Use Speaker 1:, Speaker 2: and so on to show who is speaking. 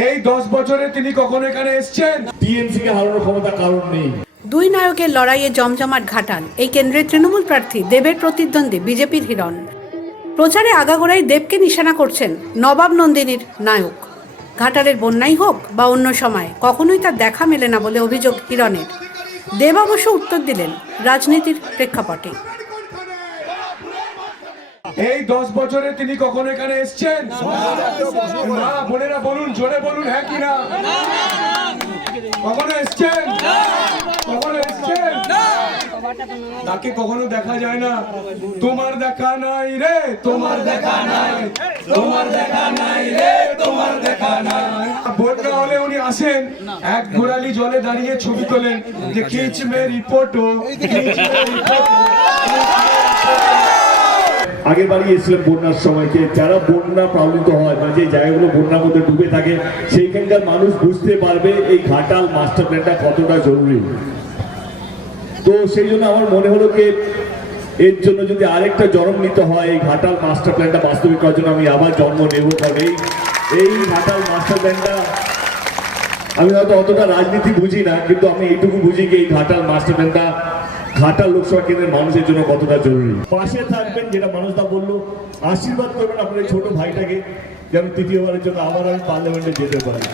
Speaker 1: এই দশ বছরে তিনি কখনো এখানে এসছেন?
Speaker 2: টিএমসি কে হারানোর ক্ষমতা কারণ নেই।
Speaker 3: দুই নায়কের লড়াইয়ে জমজমাট ঘাটাল এই কেন্দ্রের তৃণমূল প্রার্থী দেবের প্রতিদ্বন্দ্বী বিজেপির হিরণ। প্রচারে আগাগোড়াই দেবকে নিশানা করছেন নবাব নন্দিনীর নায়ক। ঘাটালের বন্যাই হোক বা অন্য সময় কখনোই তার দেখা মেলে না বলে অভিযোগ হিরণের। দেব অবশ্য উত্তর দিলেন রাজনীতির প্রেক্ষাপটে।
Speaker 1: এই দশ বছরে তিনি কখনো এখানে এসছেন মা বোনেরা বলুন জোরে বলুন হ্যাঁ কি না কখনো এসছেন কখনো এসছেন তাকে কখনো দেখা যায় না তোমার দেখা নাই রে তোমার দেখা নাই তোমার দেখা নাই রে তোমার দেখা নাই বন্যা হলে উনি আসেন এক গোড়ালি জলে দাঁড়িয়ে ছবি তোলেন যে খিচ মেরি ফটো
Speaker 2: আগের বাড়ি এসেছিলাম বন্যার সময়কে যারা বন্যা প্রাবলিত হয় বা যে জায়গাগুলো বন্যার মধ্যে ডুবে থাকে, সেইখানকার মানুষ বুঝতে পারবে এই ঘাটাল মাস্টার প্ল্যানটা কতটা জরুরি। তো সেই জন্য আমার মনে হলো কি এর জন্য যদি আরেকটা জন্ম নিতে হয়, এই ঘাটাল মাস্টার প্ল্যানটা বাস্তবিক করার জন্য আমি আবার জন্ম নেব। কারণ এই ঘাটাল মাস্টার প্ল্যানটা আমি হয়তো অতটা রাজনীতি বুঝি না, কিন্তু আমি এইটুকু বুঝি কি এই ঘাটাল মাস্টার প্ল্যানটা ঘাটাল লোকসভা কেন্দ্রের মানুষের জন্য কতটা জরুরি? পাশে থাকবেন যেটা মানুষটা বলল, আশীর্বাদ করবেন আপনার ছোট ভাইটাকে, যেন তৃতীয়বারের জন্য আবার আমি পার্লামেন্টে যেতে পারি।